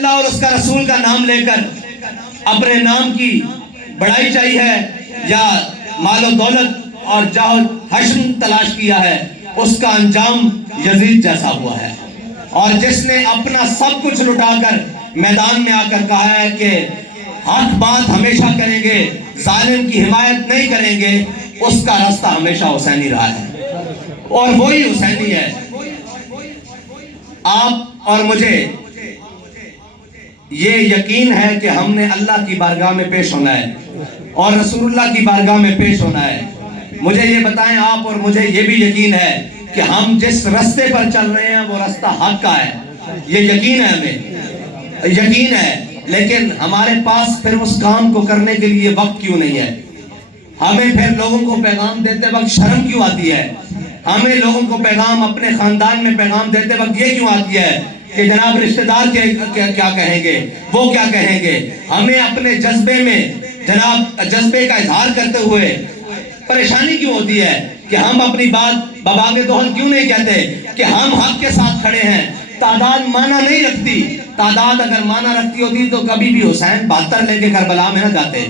اللہ اور اس کا رسول کا نام لے کر اپنے نام کی بڑائی چاہی ہے یا مال و دولت اور جاہ و حشم تلاش کیا ہے، اس کا انجام یزید جیسا ہوا ہے۔ اور جس نے اپنا سب کچھ لٹا کر میدان میں آ کر کہا ہے کہ حق بات ہمیشہ کریں گے، ظالم کی حمایت نہیں کریں گے، اس کا راستہ ہمیشہ حسینی رہا ہے اور وہی حسینی ہے۔ آپ اور مجھے یہ یقین ہے کہ ہم نے اللہ کی بارگاہ میں پیش ہونا ہے اور رسول اللہ کی بارگاہ میں پیش ہونا ہے۔ مجھے یہ بتائیں، آپ اور مجھے یہ بھی یقین ہے کہ ہم جس رستے پر چل رہے ہیں وہ رستہ حق کا ہے، یہ یقین ہے، ہمیں یقین ہے، لیکن ہمارے پاس پھر اس کام کو کرنے کے لیے وقت کیوں نہیں ہے؟ ہمیں پھر لوگوں کو پیغام دیتے وقت شرم کیوں آتی ہے؟ ہمیں لوگوں کو پیغام، اپنے خاندان میں پیغام دیتے وقت یہ کیوں آتی ہے کہ جناب رشتہ دار کیا کہیں گے، وہ کیا کہیں گے؟ ہمیں اپنے جذبے میں جناب جذبے کا اظہار کرتے ہوئے پریشانی کیوں ہوتی ہے کہ ہم اپنی بات بابا کے دوہل کیوں نہیں کہتے کہ ہم حق کے ساتھ کھڑے ہیں؟ تعداد معنی نہیں رکھتی، تعداد اگر معنی رکھتی ہوتی تو کبھی بھی حسین 72 لے کے کربلا میں نہ جاتے۔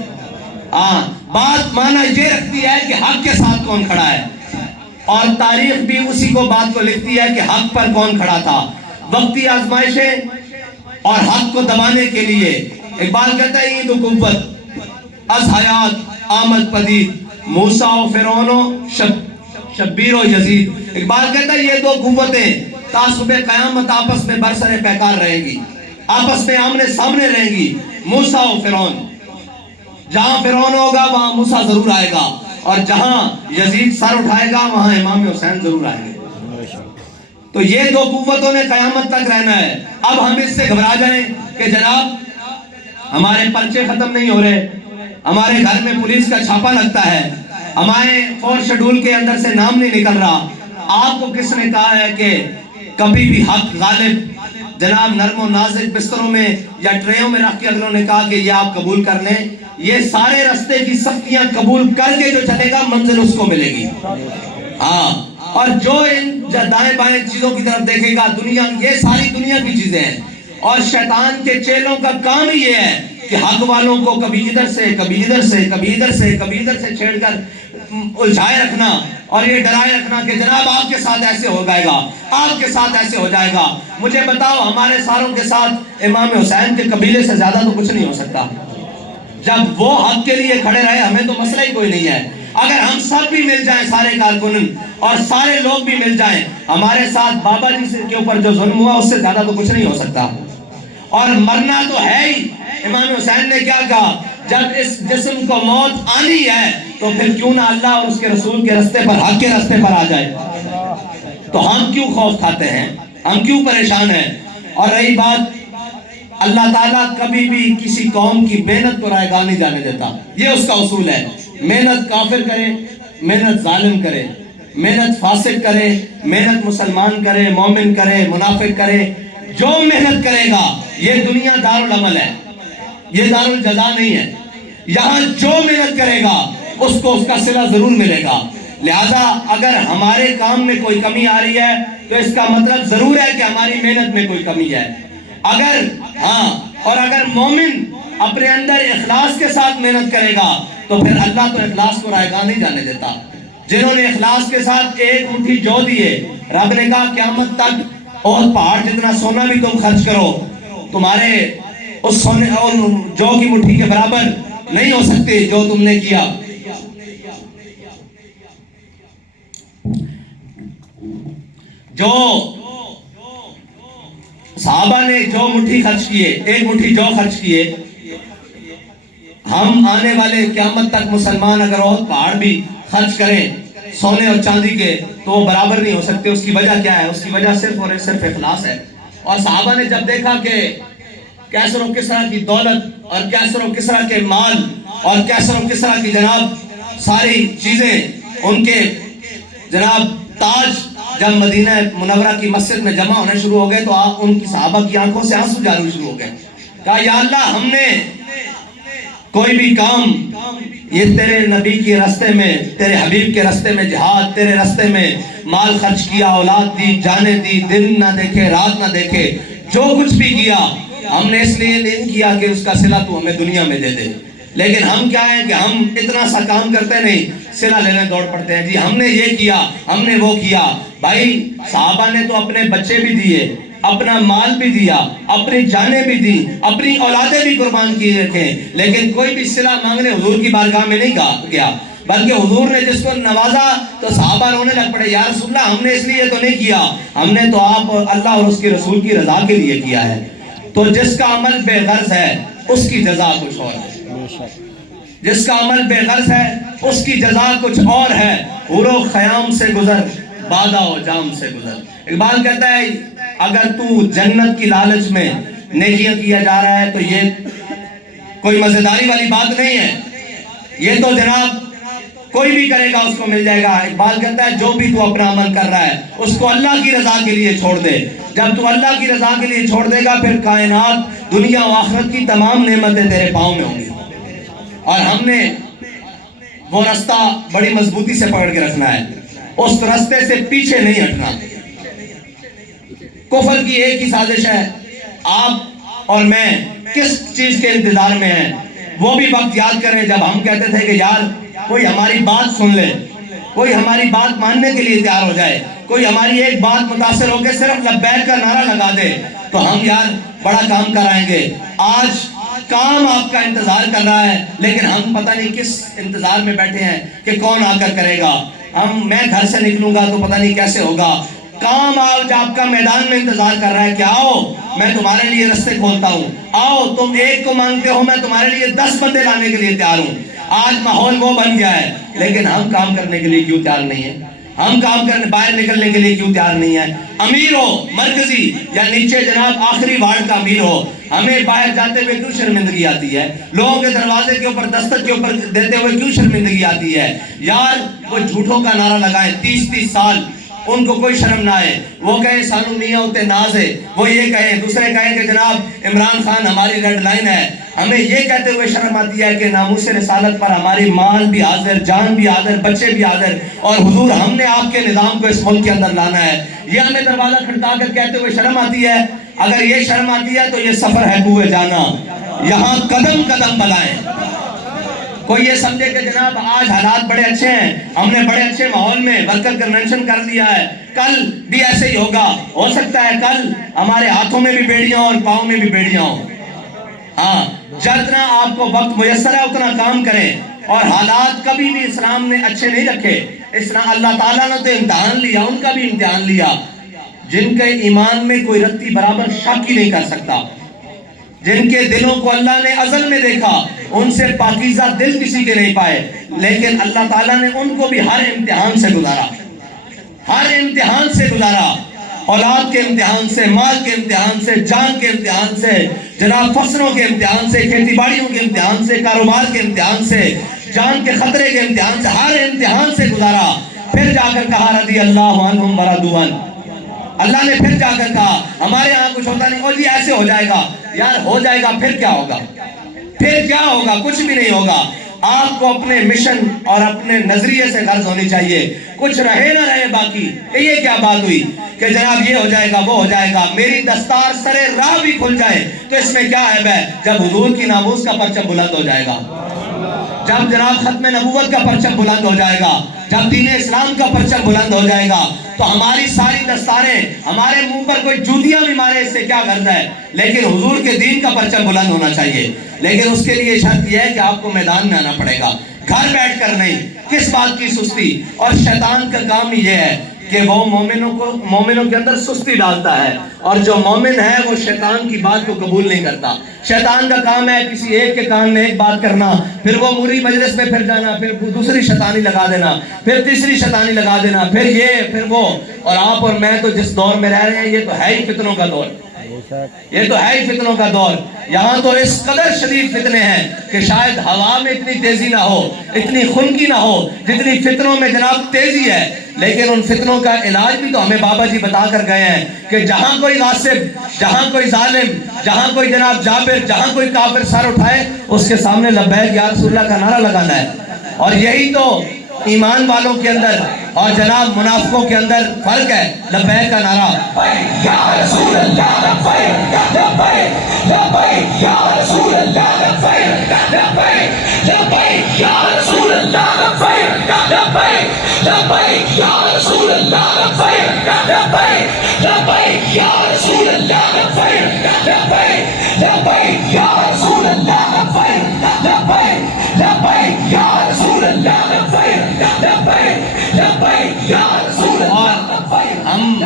بات معنی یہ رکھتی ہے کہ حق کے ساتھ کون کھڑا ہے، اور تاریخ بھی اسی کو بات کو لکھتی ہے کہ حق پر کون کھڑا تھا۔ وقتی آزمائشیں اور حق کو دبانے کے لیے اقبال کہتا ہے عید و قوت از حیات آمد پدید، موسیٰ و فرعون و شبیر و یزید۔ اقبال کہتا ہے یہ دو قوتیں تا صبح قیامت آپس میں برسر پیکار رہیں گی، آپس میں آمنے سامنے رہیں گی، موسیٰ و فرعون۔ جہاں فرعون ہوگا وہاں موسیٰ ضرور آئے گا، اور جہاں یزید سر اٹھائے گا وہاں امام حسین ضرور آئیں گے۔ تو یہ دو قوتوں نے قیامت تک رہنا ہے۔ اب ہم اس سے گھبرا جائیں کہ جناب ہمارے پرچے ختم نہیں ہو رہے، ہمارے گھر میں پولیس کا چھاپا لگتا ہے، ہمارے 4 شیڈول کے اندر سے نام نہیں نکل رہا۔ آپ کو کس نے کہا ہے کہ کبھی بھی حق غالب جناب نرم و نازک بستروں میں یا ٹریوں میں رکھ کے اگلوں نے کہا کہ یہ آپ قبول کر لیں؟ یہ سارے رستے کی سختیاں قبول کر کے جو چلے گا منزل اس کو ملے گی۔ اور جو ان دائیں بائیں چیزوں کی طرف دیکھے گا، دنیا، یہ ساری دنیا کی چیزیں ہیں، اور شیطان کے چیلوں کا کام ہی یہ ہے کہ حق والوں کو کبھی ادھر سے کبھی ادھر سے کبھی ادھر سے کبھی ادھر سے چھیڑ کر الجھائے رکھنا اور یہ ڈرائے رکھنا کہ جناب آپ کے ساتھ ایسے ہو جائے گا، آپ کے ساتھ ایسے ہو جائے گا۔ مجھے بتاؤ، ہمارے ساروں کے ساتھ امام حسین کے قبیلے سے زیادہ تو کچھ نہیں ہو سکتا۔ جب وہ حق کے لیے کھڑے رہے ہمیں تو مسئلہ ہی کوئی نہیں ہے۔ اگر ہم سب بھی مل جائیں، سارے کارکنن اور سارے لوگ بھی مل جائیں، ہمارے ساتھ بابا جی کے اوپر جو ظلم ہوا اس سے زیادہ تو کچھ نہیں ہو سکتا۔ اور مرنا تو ہے ہی۔ امام حسین نے کیا کہا؟ جب اس جسم کو موت آنی ہے تو پھر کیوں نہ اللہ اور اس کے رسول کے رستے پر، حق کے رستے پر آ جائے۔ تو ہم کیوں خوف کھاتے ہیں، ہم کیوں پریشان ہیں؟ اور رہی بات، اللہ تعالیٰ کبھی بھی کسی قوم کی محنت کو رائے گاہ نہیں جانے دیتا، یہ اس کا اصول ہے۔ محنت کافر کرے، محنت ظالم کرے، محنت فاسق کرے، محنت مسلمان کرے، مومن کرے، منافق کرے، جو محنت کرے گا، یہ دنیا دارالعمل ہے، یہ دارالجزا نہیں ہے۔ یہاں جو محنت کرے گا اس کو اس کا صلہ ضرور ملے گا۔ لہذا اگر ہمارے کام میں کوئی کمی آ رہی ہے تو اس کا مطلب ضرور ہے کہ ہماری محنت میں کوئی کمی ہے۔ اگر مومن اپنے اندر اخلاص کے ساتھ محنت کرے گا تو پھر اللہ تو اخلاص کو رائے گاہ نہیں جانے دیتا۔ جنہوں نے اخلاص کے ساتھ ایک مٹھی جو دیے، رب نے کہا قیامت تک اور پہاڑ جتنا سونا بھی تم خرچ کرو، تمہارے اس سونے اور جو کی مٹھی کے برابر نہیں ہو سکتے جو تم نے کیا۔ جو صحابہ نے جو مٹھی خرچ کیے، ایک مٹھی جو خرچ کیے، ہم آنے والے قیامت تک مسلمان اگر اور پہاڑ بھی خرچ کریں سونے اور چاندی کے تو وہ برابر نہیں ہو سکتے۔ اس کی وجہ کیا ہے؟ اس کی وجہ صرف اور صرف اخلاص ہے۔ اور صحابہ نے جب دیکھا کہ کیسر و کسریٰ کی دولت اور کیسر و کسریٰ کے مال اور کیسر و کسریٰ کی جناب ساری چیزیں، ان کے جناب تاج جب مدینہ منورہ کی مسجد میں جمع ہونے شروع ہو گئے تو ان کی صحابہ کی آنکھوں سے آنسو جاری شروع ہو گئے۔ کہا یا اللہ، ہم نے کوئی بھی کام یہ تیرے نبی کے راستے میں، تیرے حبیب کے راستے میں جہاد، تیرے راستے میں مال خرچ کیا، اولاد دی، جانیں دی، دن نہ دیکھے رات نہ دیکھے، جو کچھ بھی کیا ہم نے اس لیے نہیں کیا کہ اس کا صلہ تو ہمیں دنیا میں دے دے، لیکن ہم کیا ہے کہ ہم اتنا سا کام کرتے نہیں، صلہ لینے دوڑ پڑتے ہیں، جی ہم نے یہ کیا، ہم نے وہ کیا۔ بھائی صحابہ نے تو اپنے بچے بھی دیے، اپنا مال بھی دیا، اپنی جانیں بھی دی، اپنی اولادیں بھی قربان کی رکھیں، لیکن کوئی بھی صلہ مانگنے حضور کی بارگاہ میں نہیں گیا، بلکہ حضور نے جس کو نوازا تو صحابہ رونے لگ پڑے، یا رسول اللہ ہم نے اس لیے تو نہیں کیا، ہم نے تو آپ اللہ اور اس کے رسول کی رضا کے لیے کیا ہے۔ تو جس کا عمل بے غرض ہے اس کی جزا کچھ اور ہے، جس کا عمل بے غرض ہے اس کی جزا کچھ اور ہے۔ حور و خیام سے گزر، بادہ و جام سے گزر۔ اقبال کہتا ہے اگر تو جنت کی لالچ میں نیکیاں کیا جا رہا ہے تو یہ کوئی مزیداری والی بات نہیں ہے، یہ تو جناب کوئی بھی کرے گا اس کو مل جائے گا۔ اقبال کہتا ہے جو بھی تو اپنا عمل کر رہا ہے اس کو اللہ کی رضا کے لیے چھوڑ دے، جب تو اللہ کی رضا کے لیے چھوڑ دے گا پھر کائنات دنیا و آخرت کی تمام نعمتیں تیرے پاؤں میں ہوں گی۔ اور ہم نے وہ رستہ بڑی مضبوطی سے پکڑ کے رکھنا ہے، اس رستے سے پیچھے نہیں ہٹنا۔ کفر کی ایک ہی سازش ہے، آپ اور میں کس چیز کے انتظار میں ہیں وہ بھی وقت یاد کریں جب ہم کہتے تھے کہ یار کوئی ہماری بات سن لے، کوئی ہماری بات ماننے کے لیے تیار ہو جائے، کوئی ہماری ایک بات متاثر ہو کے صرف لبیک کا نعرہ لگا دے تو ہم یار بڑا کام کرائیں گے۔ آج کام آپ کا انتظار کر رہا ہے لیکن ہم پتہ نہیں کس انتظار میں بیٹھے ہیں کہ کون آ کر کرے گا۔ میں گھر سے نکلوں گا تو پتہ نہیں کیسے ہوگا۔ کام آج آپ کا میدان میں انتظار کر رہا ہے کہ آؤ میں تمہارے لیے رستے کھولتا ہوں، آؤ تم ایک کو مانگتے ہو میں تمہارے لیے 10 بندے لانے کے لیے تیار ہوں۔ آج ماحول وہ بن گیا ہے لیکن ہم کام کرنے کے لیے کیوں تیار نہیں ہیں؟ ہم کام کرنے باہر نکلنے کے لیے کیوں تیار نہیں ہیں؟ امیر ہو مرکزی یا نیچے جناب آخری وارڈ کا امیر ہو، ہمیں باہر جاتے ہوئے کیوں شرمندگی آتی ہے؟ لوگوں کے دروازے کے اوپر دستک کے اوپر دیتے ہوئے کیوں شرمندگی آتی ہے؟ یار وہ جھوٹوں کا نعرہ لگائیں 30 سال، ان کو کوئی شرم نہ آئے، وہ کہیں سانو میاں ہوتے ناز ہے، وہ یہ کہیں، دوسرے کہیں کہ جناب عمران خان ہماری ریڈ لائن ہے۔ ہمیں یہ کہتے ہوئے شرم آتی ہے کہ ناموس رسالت پر ہماری مال بھی حاضر، جان بھی حاضر، بچے بھی حاضر، اور حضور ہم نے آپ کے نظام کو اس ملک کے اندر لانا ہے۔ یہ ہمیں دروازہ کھٹکا کر کہتے ہوئے شرم آتی ہے۔ اگر یہ شرم آتی ہے تو یہ سفر ہے کوئے جانا، یہاں قدم قدم بلائیں۔ کوئی یہ سمجھے کہ جناب آج حالات بڑے اچھے ہیں، ہم نے بڑے اچھے ماحول میں ورکر کنونشن کر لیا ہے، کل بھی ایسے ہی ہوگا، ہو سکتا ہے کل ہمارے ہاتھوں میں بھی بیڑیاں اور پاؤں میں بھی بیڑیاں ہوں۔ ہاں جتنا آپ کو وقت میسر ہے اتنا کام کریں، اور حالات کبھی بھی اسلام نے اچھے نہیں رکھے۔ اسلام اللہ تعالیٰ نے تو امتحان لیا، ان کا بھی امتحان لیا۔ جن کے ایمان میں کوئی رتی برابر شک ہی نہیں کر سکتا، جن کے دلوں کو اللہ نے ازل میں دیکھا، ان سے پاکیزہ دل کسی کے نہیں پائے، لیکن اللہ تعالیٰ نے ان کو بھی ہر امتحان سے گزارا، ہر امتحان سے گزارا، اولاد کے امتحان سے، مال کے امتحان سے، جان کے امتحان سے، جناب فصلوں کے امتحان سے، کھیتی باڑیوں کے امتحان سے، کاروبار کے امتحان سے، جان کے خطرے کے امتحان سے، ہر امتحان سے گزارا۔ پھر جا کر کہا رضی اللہ عنہم ورضوا عنہ، اللہ نے پھر جا کر کہا ہمارے ہاں کچھ ہوتا نہیں، او جی ایسے ہو جائے گا، یار ہو جائے گا پھر کیا ہوگا؟ پھر کیا ہوگا؟ کچھ بھی نہیں ہوگا۔ آپ کو اپنے مشن اور اپنے نظریے سے غرض ہونی چاہیے، کچھ رہے نہ رہے باقی۔ یہ کیا بات ہوئی کہ جناب یہ ہو جائے گا وہ ہو جائے گا، میری دستار سرے راہ بھی کھل جائے تو اس میں کیا عیب ہے؟ جب حضور کی ناموس کا پرچم بلند ہو جائے گا، جب جناب ختم نبوت کا پرچم بلند ہو جائے گا، جب دین اسلام کا پرچم بلند ہو جائے گا تو ہماری ساری دستاریں، ہمارے منہ پر کوئی جوتیاں بھی مارے اس سے کیا غرض ہے، لیکن حضور کے دین کا پرچم بلند ہونا چاہیے۔ لیکن اس کے لیے شرط یہ ہے کہ آپ کو میدان میں آنا پڑے گا، گھر بیٹھ کر نہیں۔ کس بات کی سستی؟ اور شیطان کا کام یہ ہے کہ وہ مومنوں کے اندر سستی ڈالتا ہے، اور جو مومن ہے وہ شیطان کی بات کو قبول نہیں کرتا۔ شیطان کا کام ہے کسی ایک کے کان میں ایک بات کرنا، پھر وہ موری مجلس میں پھر جانا، پھر دوسری شیطانی لگا دینا، پھر تیسری شیطانی لگا دینا، پھر یہ پھر وہ۔ اور آپ اور میں تو جس دور میں رہ رہے ہیں یہ تو ہے ہی فتنوں کا دور، یہ تو ہے ہی فتنوں کا دور۔ یہاں تو اس قدر شدید فتنے ہیں کہ شاید ہوا میں اتنی تیزی نہ ہو، اتنی خنکی نہ ہو جتنی فتنوں میں جناب تیزی ہے۔ لیکن ان فتنوں کا علاج بھی تو ہمیں بابا جی بتا کر گئے ہیں کہ جہاں کوئی غاصب، جہاں کوئی ظالم، جہاں کوئی جناب جابر، جہاں کوئی کافر سر اٹھائے اس کے سامنے لبیک یا رسول اللہ کا نعرہ لگانا ہے۔ اور یہی تو ایمان والوں کے اندر اور جناب منافقوں کے اندر فرق ہے. لبیک کا نعرہ یا رسول اللہ لبیک لبیک لبیک یا رسول اللہ لبیک لبیک لبیک یا رسول اللہ لبیک لبیک لبیک یا رسول اللہ لبیک لبیک لبیک یا رسول اللہ لبیک لبیک لبیک یا رسول اللہ لبیک لبیک لبیک یا رسول اللہ لبیک لبیک لبیک یا رسول اللہ. اور ہم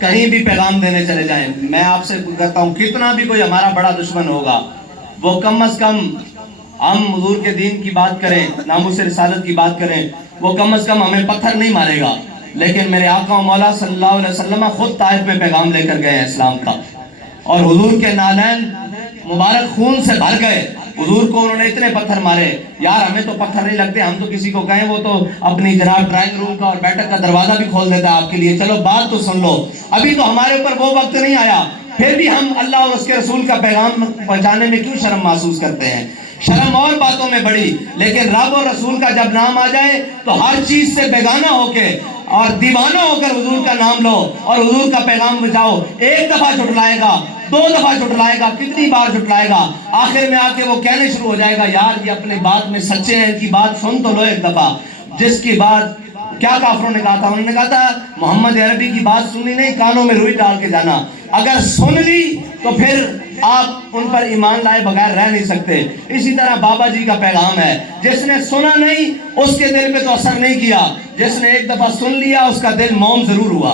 کہیں بھی پیغام دینے چلے جائیں, میں آپ سے کہتا ہوں کتنا بھی کوئی ہمارا بڑا دشمن ہوگا, وہ کم از کم ہم حضور کے دین کی بات کریں, ناموس رسالت کی بات کریں, وہ کم از کم ہمیں پتھر نہیں مارے گا. لیکن میرے آقا و مولا صلی اللہ علیہ وسلم خود طائف میں پیغام لے کر گئے ہیں اسلام کا, اور حضور کے نالین مبارک خون سے بھر گئے. حضور کو انہوں نے اتنے پتھر مارے, یار ہمیں تو پتھر نہیں لگتے, ہم تو کسی کو کہیں وہ تو اپنی جناب ڈرائنگ روم کا اور بیٹھک کا دروازہ بھی کھول دیتا ہے آپ کے لیے, چلو بات تو سن لو. ابھی تو ہمارے اوپر وہ وقت نہیں آیا, پھر بھی ہم اللہ اور اس کے رسول کا پیغام پہنچانے میں کیوں شرم محسوس کرتے ہیں؟ شرم اور باتوں میں بڑی, لیکن رب اور رسول کا جب نام آ جائے تو ہر چیز سے بیگانہ ہو کے اور دیوانہ ہو کر حضور کا نام لو اور حضور کا پیغام بچاؤ. ایک دفعہ جھٹلائے گا, دو دفعہ جھٹلائے گا, کتنی بار جھٹلائے گا, آخر میں آ کے وہ کہنے شروع ہو جائے گا یار یہ اپنی بات میں سچے ہیں, ان کی بات سن تو لو ایک دفعہ. جس کی بات کیا کافروں نے کہا تھا, انہوں نے کہا تھا محمد عربی کی بات سننی نہیں, کانوں میں روئی ڈال کے جانا. اگر سن لی تو پھر آپ ان پر ایمان لائے بغیر رہ نہیں سکتے. اسی طرح بابا جی کا پیغام ہے, جس نے سنا نہیں اس کے دل پہ تو اثر نہیں کیا, جس نے ایک دفعہ سن لیا اس کا دل موم ضرور ہوا.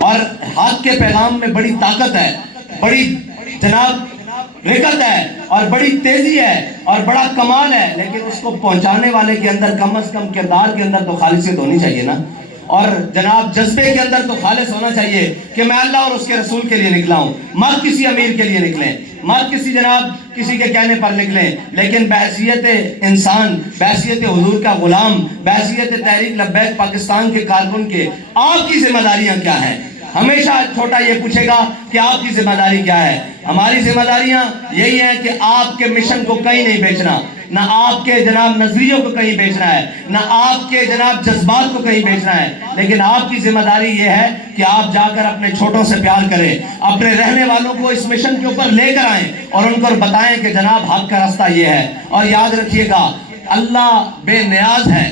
اور حق کے پیغام میں بڑی طاقت ہے, بڑی جناب رکت ہے اور بڑی تیزی ہے اور بڑا کمال ہے, لیکن اس کو پہنچانے والے کے اندر کم از کم کردار کے اندر تو خالصیت ہونی چاہیے نا, اور جناب جذبے کے اندر تو خالص ہونا چاہیے کہ میں اللہ اور اس کے رسول کے لیے نکلا ہوں. مت کسی امیر کے لیے نکلیں, مت کسی جناب کسی کے کہنے پر نکلیں, لیکن بحیثیت انسان, بحیثیت حضور کا غلام, بحیثیت تحریک لبیک پاکستان کے کارکن کے آپ کی ذمہ داریاں کیا ہیں؟ ہمیشہ چھوٹا یہ پوچھے گا کہ آپ کی ذمہ داری کیا ہے. ہماری ذمہ داریاں یہی ہیں کہ آپ کے مشن کو کہیں نہیں بیچنا, نہ آپ کے جناب نظریوں کو کہیں بیچنا ہے, نہ آپ کے جناب جذبات کو کہیں بیچنا ہے, لیکن آپ کی ذمہ داری یہ ہے کہ آپ جا کر اپنے چھوٹوں سے پیار کریں, اپنے رہنے والوں کو اس مشن کے اوپر لے کر آئیں اور ان کو بتائیں کہ جناب حق کا راستہ یہ ہے. اور یاد رکھیے گا اللہ بے نیاز ہے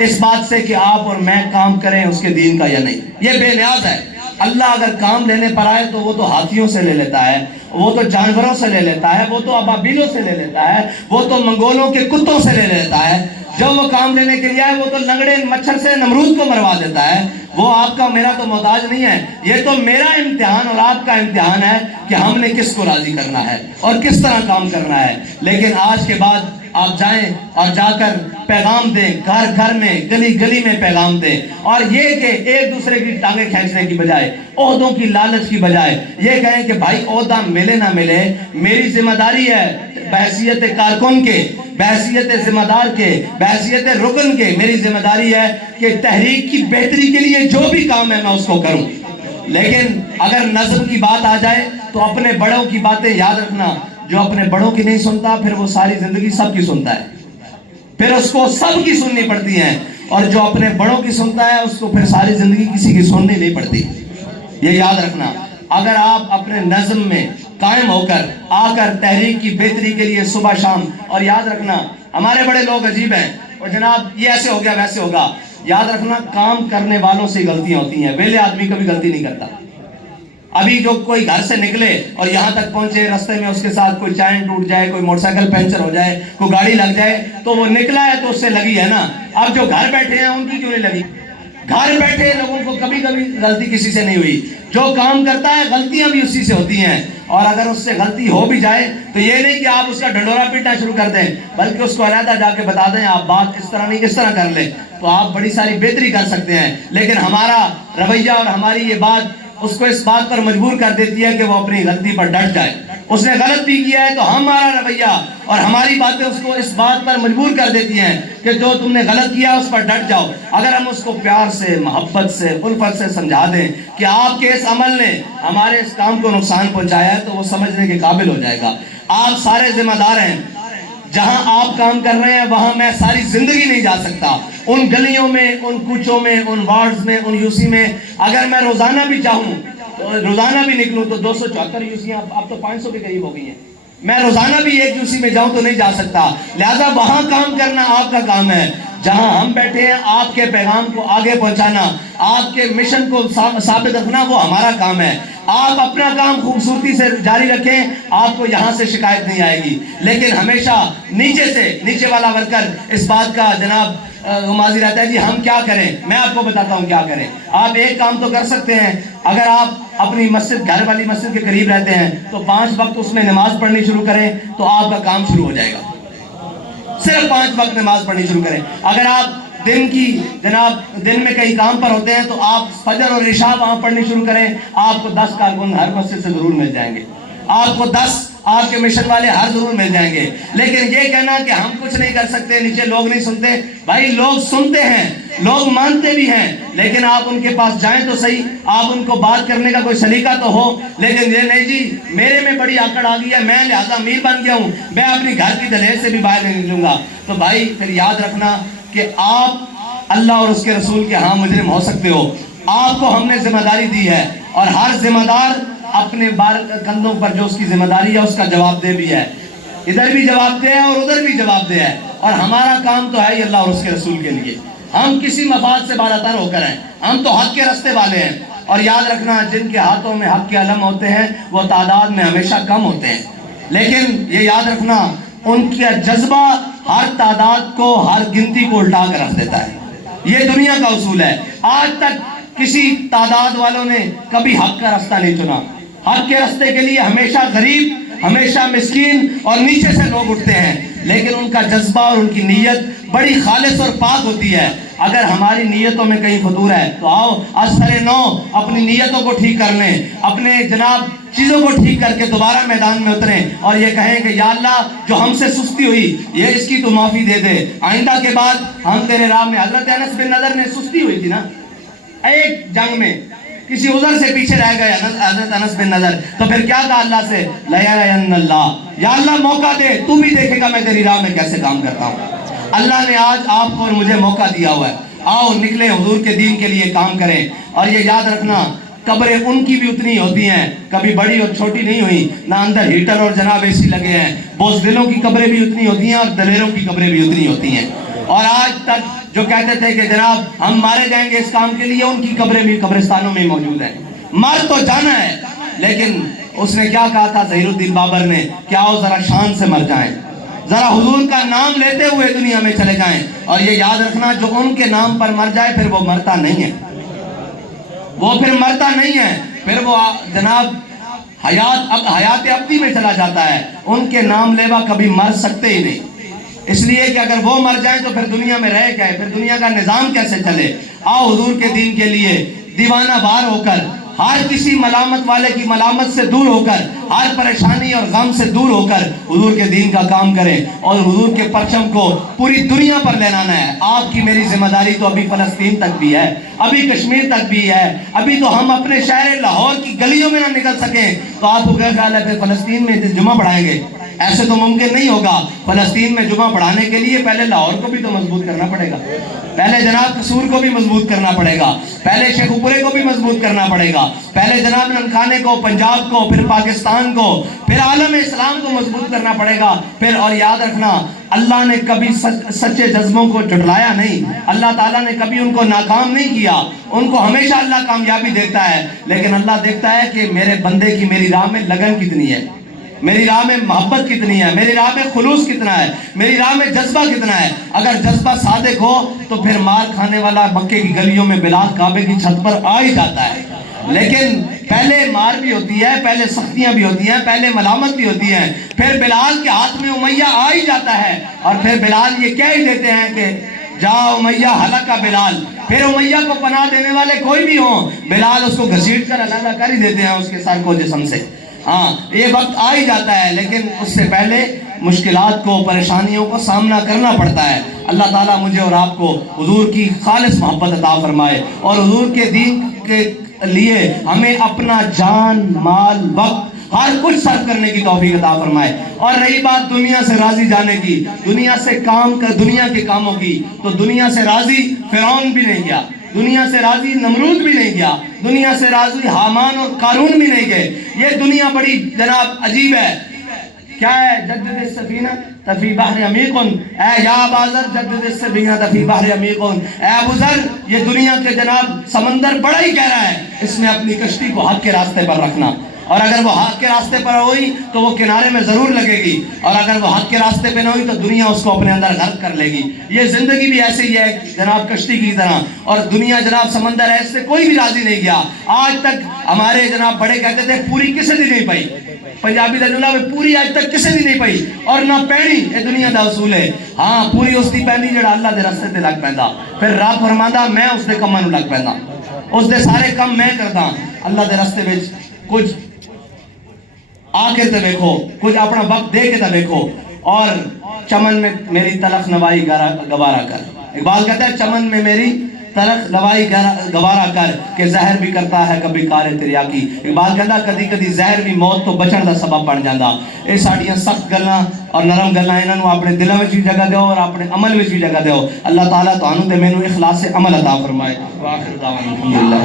اس بات سے کہ آپ اور میں کام کریں اس کے دین کا یا نہیں, یہ بے نیاز ہے. اللہ اگر کام لینے پر آئے تو وہ تو ہاتھیوں سے لے لیتا ہے, وہ تو جانوروں سے لے لیتا ہے, وہ تو ابابیلوں سے لے لیتا ہے, وہ تو منگولوں کے کتوں سے لے لیتا ہے. جب وہ کام لینے کے لیے آئے وہ تو لنگڑے مچھر سے نمرود کو مروا دیتا ہے. وہ آپ کا میرا تو محتاج نہیں ہے, یہ تو میرا امتحان اور آپ کا امتحان ہے کہ ہم نے کس کو راضی کرنا ہے اور کس طرح کام کرنا ہے. لیکن آج کے بعد آپ جائیں اور جا کر پیغام دیں, گھر گھر میں, گلی گلی میں پیغام دیں, اور یہ کہ ایک دوسرے کی ٹانگیں کھینچنے کی بجائے, عہدوں کی لالچ کی بجائے یہ کہیں کہ بھائی عہدہ ملے نہ ملے, میری ذمہ داری ہے بحیثیت کارکن کے, بحیثیت ذمہ دار کے, بحیثیت رکن کے, میری ذمہ داری ہے کہ تحریک کی بہتری کے لیے جو بھی کام ہے میں اس کو کروں. لیکن اگر نظم کی بات آ جائے تو اپنے بڑوں کی باتیں یاد رکھنا, جو اپنے بڑوں کی نہیں سنتا پھر وہ ساری زندگی سب کی سنتا ہے, پھر اس کو سب کی سننی پڑتی ہیں, اور جو اپنے بڑوں کی سنتا ہے اس کو پھر ساری زندگی کسی کی سننی نہیں پڑتی. یہ یاد رکھنا. اگر آپ اپنے نظم میں قائم ہو کر آ کر تحریک کی بہتری کے لیے صبح شام, اور یاد رکھنا ہمارے بڑے لوگ عجیب ہیں, اور جناب یہ ایسے ہو گیا ویسے ہوگا, یاد رکھنا کام کرنے والوں سے غلطیاں ہوتی ہیں, ویلے آدمی کبھی غلطی نہیں کرتا. ابھی جو کوئی گھر سے نکلے اور یہاں تک پہنچے, رستے میں اس کے ساتھ کوئی چین ٹوٹ جائے, کوئی موٹر سائیکل پنچر ہو جائے, کوئی گاڑی لگ جائے, تو وہ نکلا ہے تو اس سے لگی ہے نا. اب جو گھر بیٹھے ہیں ان کی کیوں نہیں لگی؟ گھر بیٹھے لوگوں کو کبھی کبھی غلطی کسی سے نہیں ہوئی. جو کام کرتا ہے غلطیاں بھی اسی سے ہوتی ہیں, اور اگر اس سے غلطی ہو بھی جائے تو یہ نہیں کہ آپ اس کا ڈنڈورا پیٹنا شروع کر دیں, بلکہ اس کو علیحدہ جا کے بتا دیں آپ بات اس طرح نہیں اس طرح کر لیں, تو آپ بڑی ساری بہتری کر سکتے ہیں. لیکن ہمارا رویہ اور ہماری یہ بات اس کو اس بات پر مجبور کر دیتی ہے کہ وہ اپنی غلطی پر ڈٹ جائے. اس نے غلط بھی کیا ہے تو ہمارا رویہ اور ہماری باتیں اس کو اس بات پر مجبور کر دیتی ہیں کہ جو تم نے غلط کیا اس پر ڈٹ جاؤ. اگر ہم اس کو پیار سے, محبت سے, الفت سے سمجھا دیں کہ آپ کے اس عمل نے ہمارے اس کام کو نقصان پہنچایا ہے, تو وہ سمجھنے کے قابل ہو جائے گا. آپ سارے ذمہ دار ہیں. جہاں آپ کام کر رہے ہیں وہاں میں ساری زندگی نہیں جا سکتا. ان گلیوں میں، ان کوچوں میں، ان وارڈز میں، ان یوسی میں اگر میں روزانہ بھی چاہوں، روزانہ بھی نکلوں تو 274 یوسیاں اب تو 500 کے قریب ہو گئی ہیں. میں روزانہ بھی ایک یوسی میں جاؤں تو نہیں جا سکتا. لہذا وہاں کام کرنا آپ کا کام ہے. جہاں ہم بیٹھے ہیں آپ کے پیغام کو آگے پہنچانا، آپ کے مشن کو ثابت رکھنا وہ ہمارا کام ہے. آپ اپنا کام خوبصورتی سے جاری رکھیں، آپ کو یہاں سے شکایت نہیں آئے گی. لیکن ہمیشہ نیچے سے، نیچے والا ورکر اس بات کا جناب ماضی رہتا ہے جی ہم کیا کریں. میں آپ کو بتاتا ہوں کیا کریں. آپ ایک کام تو کر سکتے ہیں، اگر آپ اپنی مسجد، گھر والی مسجد کے قریب رہتے ہیں تو 5 وقت اس میں نماز پڑھنی شروع کریں تو آپ کا کام شروع ہو جائے گا. صرف 5 وقت نماز پڑھنی شروع کریں. اگر آپ دن میں کئی کام پر ہوتے ہیں تو آپ فجر اور عشاء وہاں پڑھنی شروع کریں. آپ کو 10 کارکن ہر مسجد سے ضرور مل جائیں گے. آپ کو 10 آپ کے مشن والے ہر ضرور مل جائیں گے. لیکن یہ کہنا کہ ہم کچھ نہیں کر سکتے، نیچے لوگ نہیں سنتے، بھائی لوگ سنتے ہیں، لوگ مانتے بھی ہیں، لیکن آپ ان کے پاس جائیں تو صحیح، آپ ان کو بات کرنے کا کوئی سلیقہ تو ہو. لیکن یہ نہیں جی میرے میں بڑی آکڑ آ گئی ہے، میں لہذا امیر بن گیا ہوں، میں اپنی گھر کی دہلیز سے بھی باہر نہیں نکلوں گا. تو بھائی پھر یاد رکھنا کہ آپ اللہ اور اس کے رسول کے ہاں مجرم ہو سکتے ہو. آپ کو ہم نے ذمہ داری دی ہے اور ہر ذمہ دار اپنے کندھوں پر جو اس کی ذمہ داری ہے اس کا جواب دہ بھی ہے. ادھر بھی جواب دہ ہے اور ادھر بھی جواب دہ ہے. اور ہمارا کام تو ہے ہی اللہ اور اس کے رسول کے لیے. ہم کسی مفاد سے بالاتر ہو کر ہیں، ہم تو حق کے رستے والے ہیں. اور یاد رکھنا جن کے ہاتھوں میں حق کے علم ہوتے ہیں وہ تعداد میں ہمیشہ کم ہوتے ہیں، لیکن یہ یاد رکھنا ان کا جذبہ ہر تعداد کو، ہر گنتی کو الٹا کر رکھ دیتا ہے. یہ دنیا کا اصول ہے. آج تک کسی تعداد والوں نے کبھی حق کا راستہ نہیں چنا. حق کے راستے کے لیے ہمیشہ غریب، ہمیشہ مسکین اور نیچے سے لوگ اٹھتے ہیں، لیکن ان کا جذبہ اور ان کی نیت بڑی خالص اور پاک ہوتی ہے. اگر ہماری نیتوں میں کہیں فطور ہے تو آؤ از سر نو اپنی نیتوں کو ٹھیک کر لیں، اپنے جناب چیزوں کو ٹھیک کر کے دوبارہ میدان میں اتریں اور یہ کہیں کہ یا اللہ جو ہم سے سستی ہوئی یہ اس کی تو معافی دے دے، آئندہ کے بعد ہم تیرے راہ میں. حضرت انس بن نضر نے سستی ہوئی تھی نا ایک جنگ میں، کسی عذر سے پیچھے رہ گئے حضرت انس بن نضر، تو پھر کیا کہا اللہ سے؟ لَيَرَيَنَّ اللَّهُ، یا اللہ موقع دے، تو بھی دیکھے گا میں تیری راہ میں کیسے کام کرتا ہوں. اللہ نے آج آپ کو اور مجھے موقع دیا ہوا ہے. آؤ نکلیں حضور کے دین کے لیے کام کریں. اور یہ یاد رکھنا قبریں ان کی بھی اتنی ہوتی ہیں، کبھی بڑی اور چھوٹی نہیں ہوئی، نہ اندر ہیٹر اور جناب اے سی لگے ہیں. بزدلوں کی قبریں بھی اتنی ہوتی ہیں اور دلیروں کی قبریں بھی اتنی ہوتی ہیں. اور آج تک جو کہتے تھے کہ جناب ہم مارے جائیں گے اس کام کے لیے، ان کی قبریں بھی قبرستانوں میں موجود ہیں. مر تو جانا ہے، لیکن اس نے کیا کہا تھا ظہیر الدین بابر نے، کیا ہو ذرا شان سے مر جائیں، ذرا حضور کا نام لیتے ہوئے دنیا میں چلے جائیں. اور یہ یاد رکھنا جو ان کے نام پر مر جائے پھر وہ مرتا نہیں ہے، وہ پھر مرتا نہیں ہے، پھر وہ جناب حیات ابدی میں چلا جاتا ہے. ان کے نام لیوا کبھی مر سکتے ہی نہیں، اس لیے کہ اگر وہ مر جائیں تو پھر دنیا میں رہے کیا ہے، پھر دنیا کا نظام کیسے چلے. آؤ حضور کے دین کے لیے دیوانہ بار ہو کر، ہر کسی ملامت والے کی ملامت سے دور ہو کر، ہر پریشانی اور غم سے دور ہو کر حضور کے دین کا کام کریں اور حضور کے پرچم کو پوری دنیا پر لہرانا ہے. آپ کی میری ذمہ داری تو ابھی فلسطین تک بھی ہے، ابھی کشمیر تک بھی ہے. ابھی تو ہم اپنے شہر لاہور کی گلیوں میں نہ نکل سکیں تو آپ کو کیا خیال ہے پھر فلسطین میں جمعہ پڑھائیں گے؟ ایسے تو ممکن نہیں ہوگا. فلسطین میں جمعہ پڑھانے کے لیے پہلے لاہور کو بھی تو مضبوط کرنا پڑے گا، پہلے جناب قصور کو بھی مضبوط کرنا پڑے گا، پہلے شیخ اپرے کو بھی مضبوط کرنا پڑے گا، پہلے جناب ننکانے کو، پنجاب کو، پھر پاکستان کو، پھر عالم اسلام کو مضبوط کرنا پڑے گا. پھر اور یاد رکھنا اللہ نے کبھی سچے جذبوں کو جھٹلایا نہیں، اللہ تعالیٰ نے کبھی ان کو ناکام نہیں کیا. ان کو ہمیشہ اللہ کامیابی دیتا ہے، لیکن اللہ دیکھتا ہے کہ میرے بندے کی میری راہ میں لگن کتنی ہے، میری راہ میں محبت کتنی ہے، میری راہ میں خلوص کتنا ہے، میری راہ میں جذبہ کتنا ہے. اگر جذبہ صادق ہو تو پھر مار کھانے والا مکے کی گلیوں میں بلال کعبے کی چھت پر آ ہی جاتا ہے. لیکن پہلے مار بھی ہوتی ہے، پہلے سختیاں بھی ہوتی ہیں، پہلے ملامت بھی ہوتی ہیں، پھر بلال کے ہاتھ میں امیہ آ ہی جاتا ہے اور پھر بلال یہ کہہ ہی دیتے ہیں کہ جا امیہ ہلاکا بلال. پھر امیہ کو پناہ دینے والے کوئی بھی ہوں، بلال اس کو گھسیٹ کر علیحدہ کر ہی دیتے ہیں اس کے سر کو جسم سے. ہاں یہ وقت آ ہی جاتا ہے، لیکن اس سے پہلے مشکلات کو، پریشانیوں کو سامنا کرنا پڑتا ہے. اللہ تعالیٰ مجھے اور آپ کو حضور کی خالص محبت عطا فرمائے اور حضور کے دین کے لیے ہمیں اپنا جان، مال، وقت ہر کچھ صرف کرنے کی توفیق عطا فرمائے. اور رہی بات دنیا سے راضی جانے کی، دنیا کے کاموں کی، تو دنیا سے راضی فرعون بھی نہیں گیا، دنیا سے راضی نمرود بھی نہیں گیا، دنیا سے راضی حامان اور قارون بھی نہیں گئے. یہ دنیا بڑی جناب عجیب ہے. کیا ہے؟ جدد السفینہ تفی بحر عمیق، اے یا ابا ذر جدد السفینہ تفی بحر عمیق، اے ابو ذر یہ دنیا کے جناب سمندر بڑا ہی گہرا ہے، اس میں اپنی کشتی کو حق کے راستے پر رکھنا. اور اگر وہ حق کے راستے پر ہوئی تو وہ کنارے میں ضرور لگے گی، اور اگر وہ حق کے راستے پہ نہ ہوئی تو دنیا اس کو اپنے اندر غرق کر لے گی. یہ زندگی بھی ایسے ہی ہے جناب کشتی کی طرح، اور دنیا جناب سمندر ہے، اس سے کوئی بھی راضی نہیں گیا. آج تک ہمارے جناب بڑے کہتے تھے پوری کسی دی نہیں پئی، پنجابی دا جملہ میں پوری آج تک کسی دی نہیں پئی اور نہ پینی. یہ دنیا دا اصول ہے. ہاں پوری اس دی پینی جڑا اللہ دے راستے تے لگ پیندا، پھر رب فرماندا میں اس دے کماں نوں لگ پیندا، اس دے سارے کم میں کردا. اللہ دے راستے وچ کچھ آ کے تے دیکھو، کچھ اپنا وقت دے کے تے دیکھو. اور چمن میں میری تلخ نوائی گوارا کر. اقبال کہتا ہے چمن میں میری تلخ نوائی گوارا کر کہ زہر بھی کرتا ہے کبھی کار تریاکی. اقبال کہتا کدی کدی زہر بھی موت تو بچن دا سبب بن جاندہ. اے ساڑیاں سخت گلاں اور نرم گلاں انہاں نوں اپنے دلاں وچ بھی جگہ دیو اور اپنے عمل وچ بھی جگہ دیو. اللہ تعالیٰ تانوں تے مینوں اخلاص سے عمل عطا فرمائے. واخر دعوانا الحمدللہ.